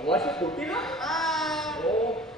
सव्वाशे कोटी ना आ, हो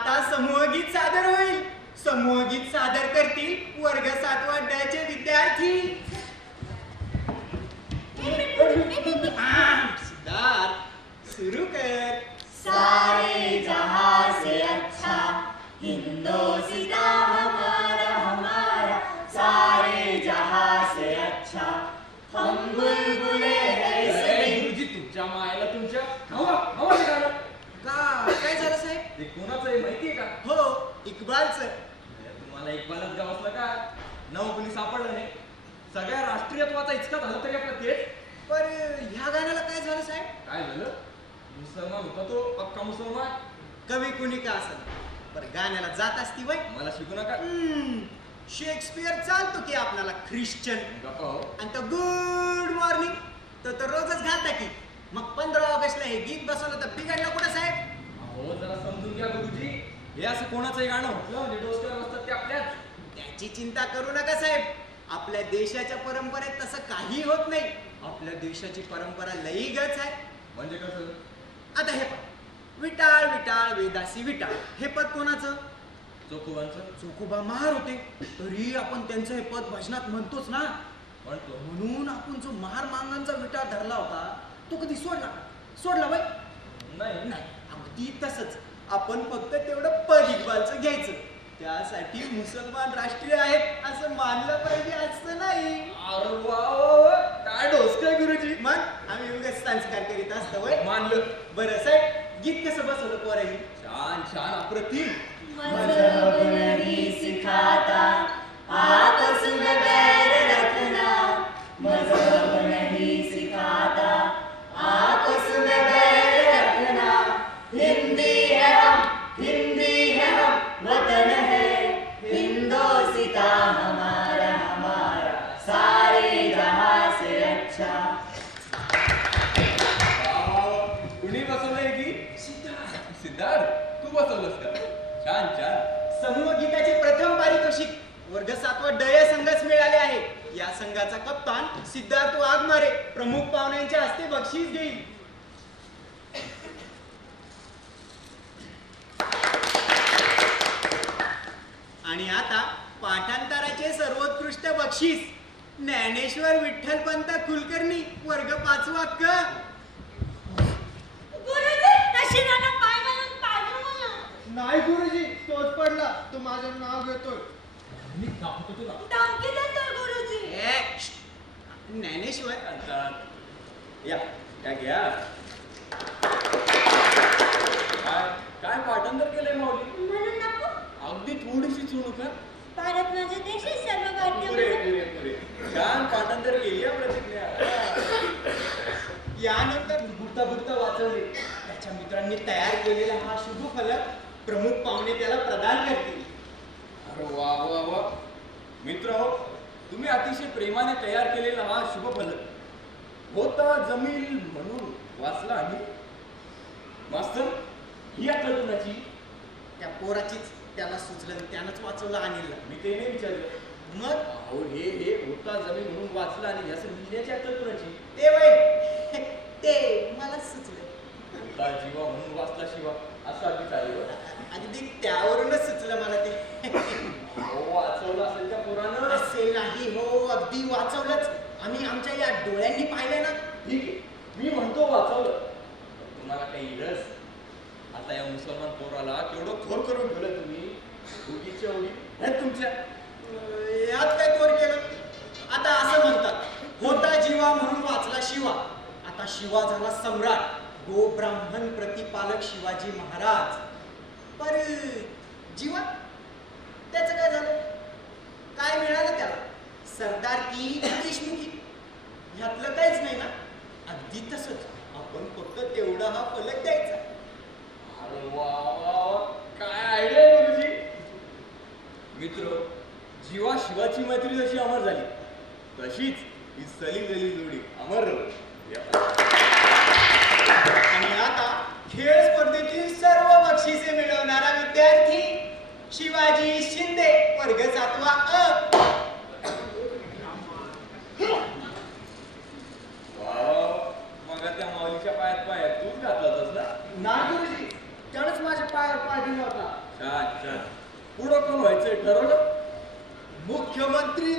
आता समूह गीत सादर होईल. समूह गीत सादर करतील वर्ग सातवा अध्यायाचे विद्यार्थी. सिद्धार्थ सुरू कर सारे जहां से अच्छा हिंदोसिता इक्बालचं. तुम्हाला एक बालच गाव असलं का? नवं कोणी सापडलं नाही. सगळ्या राष्ट्रीयत्वाचा इचका झाला तरी आपलं तेच पर ह्या गाण्याला काय झालं साहेब? काय झालं? मुसलमान होता तो पक्का मुसलमान. कवी कुणी का असं पर गाण्याला जात असती वय. मला शिकू नका. शेक्सपियर चालतो की आपल्याला ख्रिश्चन. गप्पा हो. आणि तो गुड मॉर्निंग तो तर रोजच घालता की. मग पंधरा ऑगस्टला हे गीत बसवलं तर बिघडलं कुठं साहेब? अहो जरा समजून घ्या गुरुजी. हे असं कोणाचंही गाणं म्हटलं म्हणजे डोसक्यावर बसतात ते आपल्याच. त्याची चिंता करू नका साहेब. आपल्या देशाच्या परंपरेत तसं काही होत नाही. आपल्या देशाची परंपरा लई गच आहे. म्हणजे कसं? आता हे पद विटाळ विटाळ वेदासी विटाळ. हे पद कोणाचं? चोखोबांचं. चोखोबा महार होते. तरी आपण त्यांचं हे पद भजनात म्हणतोच ना. म्हणतो. म्हणून आपण जो महार मांगांचा विटाळ धरला होता तो कधी सोडला? सोडला बाई? नाही. नाही. अगदी तसंच. आपण फक्त तेवढं इक्बालचं घ्यायचं. त्यासाठी मुसलमान राष्ट्रीय आहेत असं मानलं पाहिजे असं नाही. अरे वा वा वा. काय डोसकं गुरुजी? मग आम्ही उगाच संस्कार करीत असतो वय मानलं. बरं साहेब गीत कसं बसवलं पोराही छान छान अप्रतिम. मजहब नहीं सिखाता सिद्धार्थ तू बसवलंस का छान छान. समूह गीताचे प्रथम पारितोषिक वर्ग सातवा डय संघच मिळाले आहे. या संघाचा कप्तान सिद्धार्थ वाघमारे प्रमुख पाहुण्यांच्या हस्ते बक्षीस घेईल आणि आता पाठांतराचे सर्वोत्कृष्ट बक्षीस ज्ञानेश्वर विठ्ठलपंत कुलकर्णी वर्ग पाचवा क गुरुजी नशिबाला पाय घालून पाडलं मला नाही गुरुजी तोच पडला. तो माझं नाव घेतोय. मी दाखवतो तुला. धमकी देतोय गुरुजी. ज्ञानेश्वर या या घ्या. काय काय पाठांतर केलंय माऊली? म्हणून नको. अगदी थोडीशी चुणूक का भारत माझा देश आहे सर्व पुरे भारतीय पुरे पुरे छान पाठांतर केली आहे प्रतिज्ञा. यानंतर बुडता बुडता वाचवले. त्याच्या मित्रांनी तयार केलेला हा शुभ फलक प्रमुख पाहुणे त्याला प्रदान करतील. अरे वा वा वा. मित्र हो तुम्ही अति अतिशय प्रेमाने तयार केलेला हा शुभ फलक. होता जमील म्हणून वाचला आणि मास्तर ही अक्कल कुणाची? त्या पोराचीच त्याला सुचलं आणि त्यानंच वाचवलं अनिलला. मी ते नाही विचारलं. मग? अहो हे हे होता जमीन म्हणून वाचला आणि याचं लिहिण्याची अक्कल कुणाची? ते वय ते मला सुचलं. होता जीवा म्हणून वाचला शिवा. असं चालेल बरं. अगदी त्यावरूनच सुचलं मला ते. अहो, वाचवलं असेल त्या पोरानं. असे नाही हो अगदी वाचवलंच. आम्ही आमच्या या डोळ्यांनी पाहिलं ना ठीक आहे मी म्हणतो वाचवलं पण तुम्हाला काही रस आता या मुसलमान पोराला केवढं थोर करून ठेवलं तुम्ही उगीच्या उगी आहेत तुमच्या अं, यात काय तोड केलं आता असं म्हणतात होता जीवा म्हणून वाचला शिवा आता शिवा झाला सम्राट गो ब्राह्मण प्रतिपालक शिवाजी महाराज. पर जीवन त्याचं काय झालं? काय मिळालं त्याला? सरदार की देशमुखी. ह्यातलं काहीच नाही ना? अगदी तसंच. आपण फक्त तेवढा हा फलक द्यायचा. अरे वा वा काय आयडिया गुरुजी? मित्र जीवा शिवाची मैत्री जशी अमर झाली तशीच ही सलीम झाली जोडी अमर राहू. या. आणि आता खेळ स्पर्धेतील सर्व बक्षिसे मिळवणारा विद्यार्थी शिवाजी शिंदे वर्ग सातवा अ वा वा वा. मग त्या माऊलीच्या पायात पायात तूच घातला होतास ना नाही गुरुजी त्यानंच माझ्या पायावर पाय दिला होता छान छान पुढं कोण व्हायचंय? ठरवलं? मुख्यमंत्री.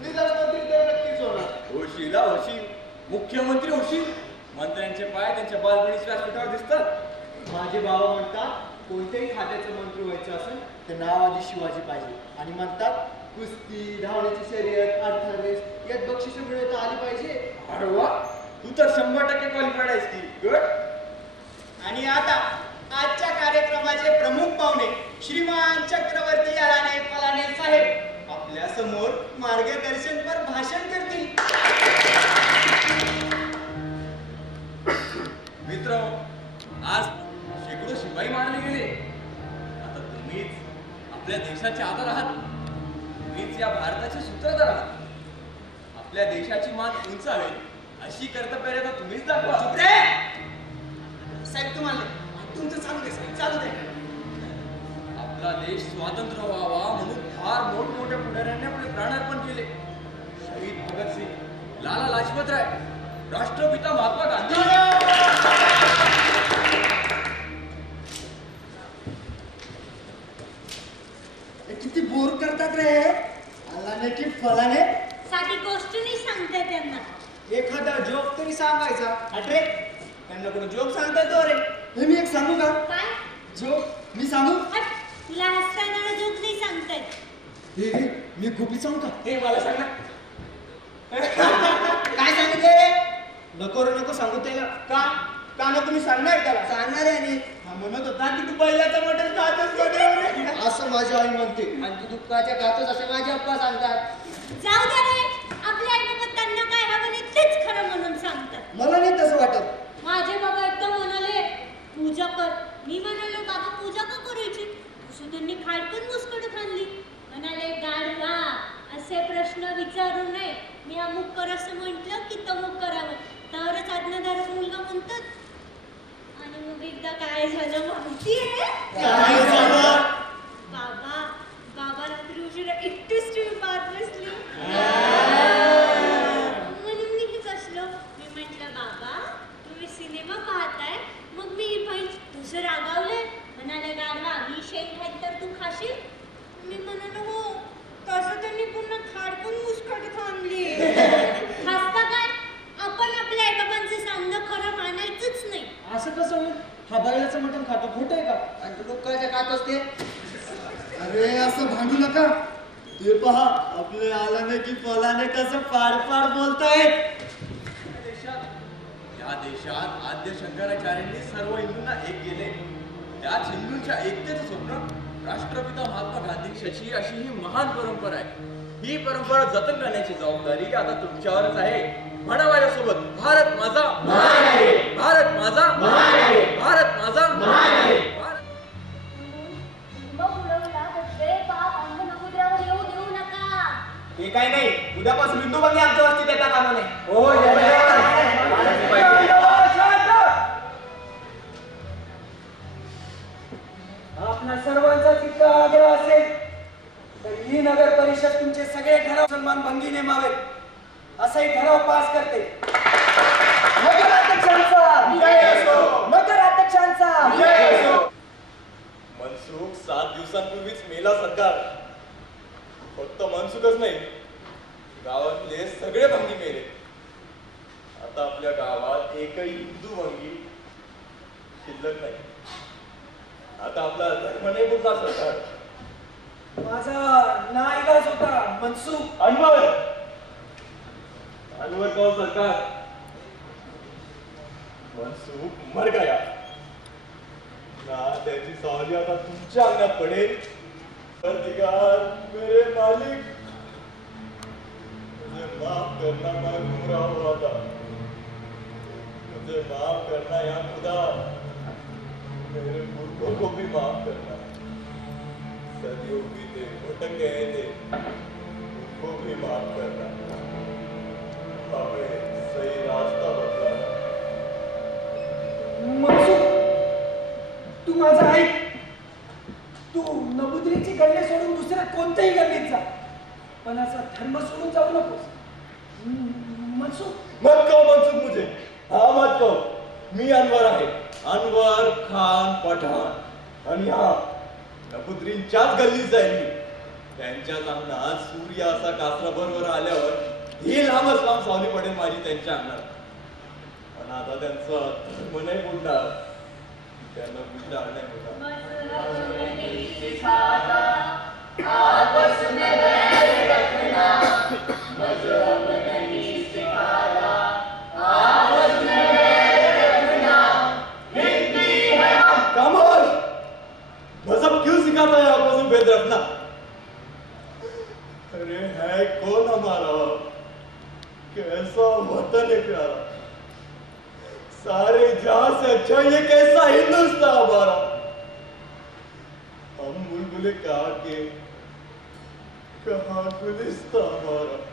निजाममंत्री तर नक्कीच होणार. होशीला होशील. मुख्यमंत्री होशील. मंत्र्यांचे पाय त्यांच्या बालपणीच्या व्यासपीठावर दिसतात. माझे बाबा म्हणतात कोणत्याही खात्याचं मंत्री व्हायचं असेल तर नाव आधी शिवाजी पाहिजे. आणि म्हणतात कुस्ती धावण्याची शर्यत अर्थावेश यात बक्षिस मिळवता आली पाहिजे. अरे वा! तू तर शंभर टक्के क्वालिफाईड आहेस की. गुड आणि आता आजच्या कार्यक्रमाचे प्रमुख पाहुणे श्रीमान चक्रवर्ती अराणे पलाणे साहेब आपल्यासमोर मार्गदर्शनपर भाषण करतील. मित्र आज शेकडो शिपाई मारले गेले. आता तुम्हीच आपल्या देशाचे आधार आहात. तुम्हीच या भारताचे सूत्रधार आहात. आपल्या देशाची मान उंचावेल अशी कर्तव्य तुम्हीच दाखवा! साहेब तुम्हाला तुमचं चालू दे चालू दे. आपला देश स्वातंत्र्य व्हावा म्हणून फार मोठमोठ्या पुढाऱ्यांनी आपले प्राणार्पण केले. शहीद भगतसिंग लाला लाजपत राय राष्ट्रपिता महात्मा गांधी. किती बोर करतात रे. आलाने की फलाने. साधी गोष्ट नाही सांगते त्यांना. एखादा जोक तरी सांगायचा. अट्रे त्यांना कोणी जोक सांगता तो रे. हे मी एक सांगू का? काय? जो मी सांगू? हट, तुला हसताना जोक नाही सांगतायत हे हे, मी गुपी सांगू का? हे मला सांग ना. काय सांगितले नको रे नको सांगू त्याला. का? का नको मी सांगणार त्याला? सांगणार आहे आणि हा म्हणत होता की तू पहिल्याचं मटण खातच असं माझी आई म्हणते. आणि तू दुःखाच्या खातोच असे माझे अप्पा सांगतात. जाऊ दे रे आपल्या आई बाबा त्यांना काय हवं नाही तेच खरं म्हणून सांगतात मला नाही तसं वाटत माझे बाबा एकदम म्हणाले पूजा कर मी म्हणालो बाबा पूजा का करायची? तसं त्यांनी खाडकन मुस्कट खाल्ली. म्हणाले गाडवा असे प्रश्न विचारू नये. मी अमुक कर असं म्हटलं की तमुक करावं. तरच आज्ञाधारक मुलगा म्हणतात. आणि मग एकदा काय झालं माहितीये? काय तू खाशील? मी म्हणाल हो. तसं त्यांनी पुन्हा खाडकून मुस्कट थांबली हसता काय? आपण आपल्या आईबाबांचे सामनं खरं मानायचंच नाही. असं कसं होईल हा बैलाचं मटण खातो. खोट आहे का? आणि तू दुःखाच्या खातोस ते अरे असं भांडू नका. ते पहा आपले आलाने की फलाने कसं पाड पाड बोलतायत या देशात या देशात आद्य शंकराचार्यांनी सर्व हिंदूंना एक केले त्याच हिंदूंच्या एकतेचं स्वप्न राष्ट्रपिता महात्मा गांधींची अशी ही महान परंपरा आहे. ही परंपरा जतन करण्याची जबाबदारी आता तुमच्यावरच आहे. म्हणा माझ्यासोबत भारत माझा भारत माझा भारत माझा हे काय नाही. उद्यापासून हिंदू बंदी आमच्या वस्तीत येता कामा नाही आपल्या सर्वांचाच इतका आग्रह असेल तर ही नगर परिषद तुमचे सगळे ठराव सन्मान भंगी नेमावेत असाही ठराव पास करते. नगराध्यक्षांचा. विजय असो. नगराध्यक्षांचा. विजय असो. मनसुख सात दिवसांपूर्वीच मेला सरकार. फक्त मनसुखच नाही गावातले सगळे भंगी मेले. आता आपल्या गावात एकही हिंदू भंगी शिल्लक नाही. आता आपला धर्म नाही बोलता सरकार? माझा नाईलाज होता मनसुख. अनवर! अनवर कौन सरकार? मनसुख मर गया ना त्याची सावली आता तुमच्या अंगात पडेल. परदिगार मेरे मालिक. मुझे माफ करना मैं गुमराह हुआ था मुझे माफ करना या खुदा मेरे पुरखों को भी माफ करना सदियों बीते भटक गए थे उनको भी माफ करना हमें सही रास्ता बदलाना मनसुख तू माझा ऐक तू नबुद्रीची गल्ले सोडून दुसऱ्या कोणत्याही गल्लीत जा पण असा धर्म सोडून जाऊ नकोस मनसुख मत कहो मनसुख मुझे हाँ मत कहो मी अनवर आहे अनवर खान पठाण. आणि हा नबुद्रींच्याच गल्लीत जाईल मी. त्यांच्याच अंगणात सूर्य असा कासरा बरोबर आल्यावर ही लांबच लांब सावली पडेल माझी त्यांच्या अंगणात. पण आता त्यांचं धर्म नाही बोलणार त्यांना बुडणार नाही होणार सिखाता है आपको से भेद रखना। अरे है कौन हमारा? कैसा वतन है प्यारा। सारे जहाँ से अच्छा ये कैसा हिंदुस्तान हमारा? हम बुलबुले कहा के? कहा हमारा?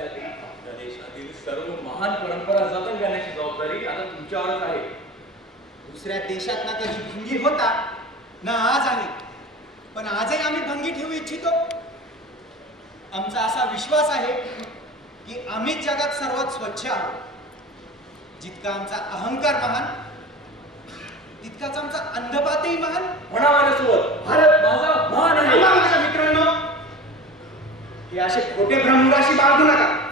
आपल्या आपल्या देशातील सर्व महान परंपरा जतन करण्याची जबाबदारी आता तुमच्यावरच आहे. दुसऱ्या देशात ना कधी भंगी होता ना आज आहे पण आजही आम्ही भंगी ठेवू इच्छितो. आमचा असा विश्वास आहे की आम्ही जगात सर्वात स्वच्छ आहोत. जितका आमचा अहंकार महान तितकाच आमचा अंधपातही महान. म्हणा माझ्यासोबत भारत माझा महान आहे. हे असे खोटे भ्रमराशी बाळगू नका.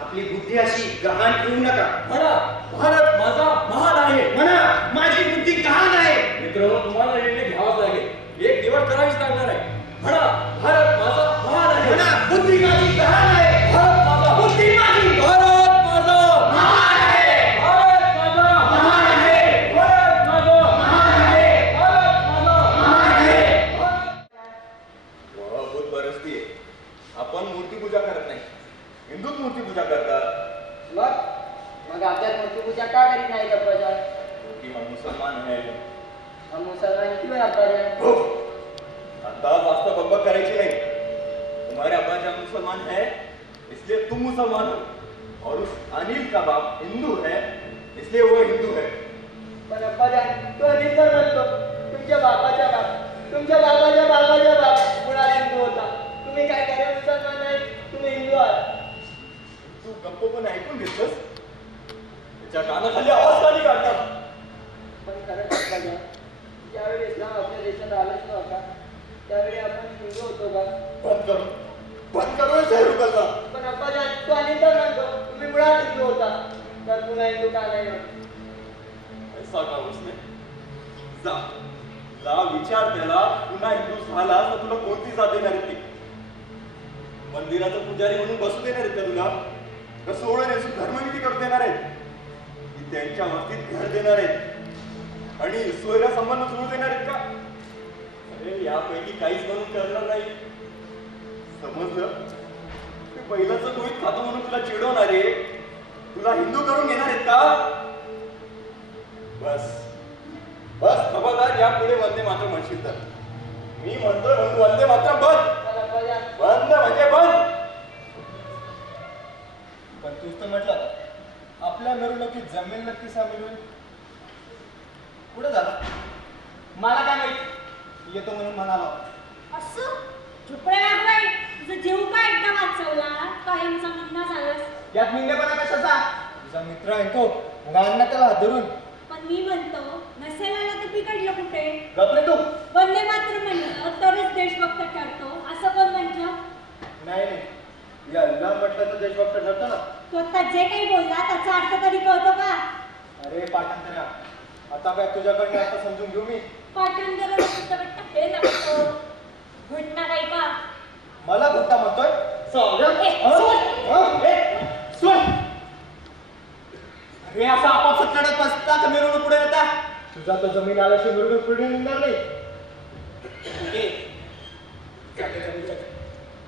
आपली बुद्धी अशी गहाण ठेवू नका. म्हणा भारत माझा महान आहे. म्हणा माझी बुद्धी गहाण आहे. मित्र तुम्हाला निर्णय घ्यावाच लागेल. एक निवड करावीच लागणार आहे. म्हणा मूर्ती पूजा का करीत नाही का प्रजा क्योंकि हम मुसलमान है। हम मुसलमान क्यों है प्रजा हो आता जास्त बकबक करायची नाही? तुम्हारे अब्बा जान मुसलमान है इसलिए तुम मुसलमान हो। और उस अनिल का बाप हिंदू है इसलिए वो हिंदू है। पण अप्पा जान तो अनिल तर म्हणतो तुमच्या बापाच्या बाप तुमच्या बापाच्या बापाच्या बाप मुळात हिंदू होता तुम्ही काय खरे मुसलमान नाही? तुम्ही हिंदू आहात तू गप्प पण ऐकून घेतलंस त्याच्या कानाखाली आवाज नाही काढतात पण अप्पा जान ज्यावेळी इस्लाम आपल्या देशात आलंच नव्हता त्यावेळी आपण हिंदू होतो का? बंद करू. बंद करू करला पण जान तो अनिल तर म्हणतो तुम्ही मुळात हिंदू होता तर पुन्हा हिंदू का नाही ऐसा का उसने जा. ला विचार त्याला पुन्हा हिंदू झाला तर तुला कोणती जात आहे ती? मंदिराचा पुजारी म्हणून बसू देणार आहेत का तुला? का सोळं नेसून धर्मविधी करू देणार आहेत की त्यांच्या वस्तीत घर देणार आहेत. आणि सोयरा संबंध जुळू देणार आहेत का? अरे यापैकी काहीच म्हणून करणार नाही. समजलं? ते पहिल्याच गोळीत खातो म्हणून तुला चिडवणार आहे. तुला हिंदू करून घेणार आहेत का? बस. बस खबरदार यापुढे वंदे मात्र म्हणशील तर. मी म्हणतोय म्हणून वंदे मात्र बंद. बंद म्हणजे बंद. पण तूच तर म्हटलं आपल्या मिरवणुकीत जमेल नक्की सामील होईल. कुठं झाला? मला काय माहीत? येतो म्हणून म्हणाला. असं? तुझं जीव का एकदा वाचवला? कायमचा मुन्ना झालास? यात मिंडेपणा कशाचा? तुझा मित्र आहे तो. मग अण्णा त्याला हात धरून पण मी म्हणतो नसेल आला तर बिघडलं कुठे? गपरे तू. वंदे मात्र म्हणलं तरच देशभक्त ठरतो. असं नाही नाही. म्हटलं तर देशभक्त ठरतो ना. तू आता जे काही बोलला त्याचा अर्थ तरी कळतो का अरे पाठांतरा आता काय तुझ्याकडनं आता समजून घेऊ मी पाठांतर हे नको घडणार आहे का मला घोटा म्हणतोय ए? सोड. हं? ए, सोड. अरे असा आपापसात लढत बसता तर मिरवणूक पुढे येता तुझा तो जमीन आल्याशिवाय मिरवणूक पुढे निघणार नाही चालेल.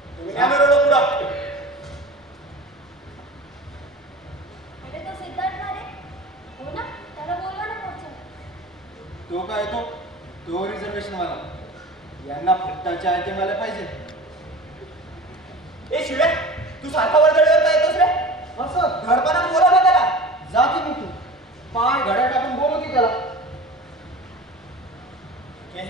तुम्ही या मिरवणूक पुढं. अरे तो सिद्धार्थ रे हो ना त्याला बोलवा ना पुढचं तो. काय तो रिझर्वेशनवाला यांना फट्टाचे आहे ते मला पाहिजे. ए शिवे तू सारखा वर्दळीवरता येतोस रे? असं धडपणा बोला ना त्याला? जा की मग तू. पाय घड्या टाकून बोलू की त्याला ओके.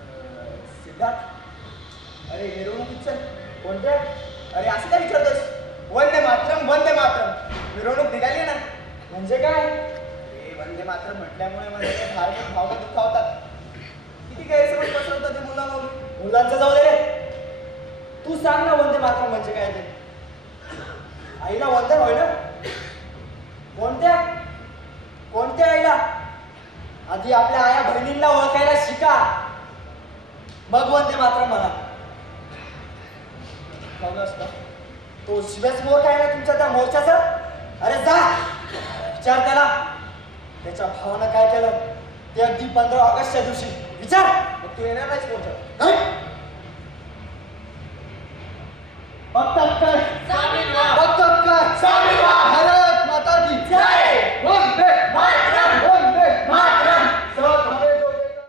अं, सिद्धार्थ अरे मिरवणूक चल कोणत्या अरे असं काय विचारतोस वंदे मातरम वंदे मातरम मिरवणूक निघाली ना म्हणजे काय अरे वंदे मातरम म्हटल्यामुळे म्हणजे ते धार्मिक भावना दुखावतात किती गैरसमज पसरवतात ते मुलांवर मुलांचं जाऊ दे रे तू सांग ना वंदे मातरम म्हणजे काय ते आईला वंदन होय ना कोणत्या कोणत्या आईला आधी आपल्या आया बहिणींना ओळखायला शिका. मग वंदे मात्र म्हणा. तो शिव्याच मोर काय ना तुमच्या त्या मोर्चाचा? अरे जा. विचार त्याला. त्याच्या भावानं काय केलं? ते अगदी पंधरा ऑगस्टच्या दिवशी. विचार. मग तू येणार नाहीस मोर्चा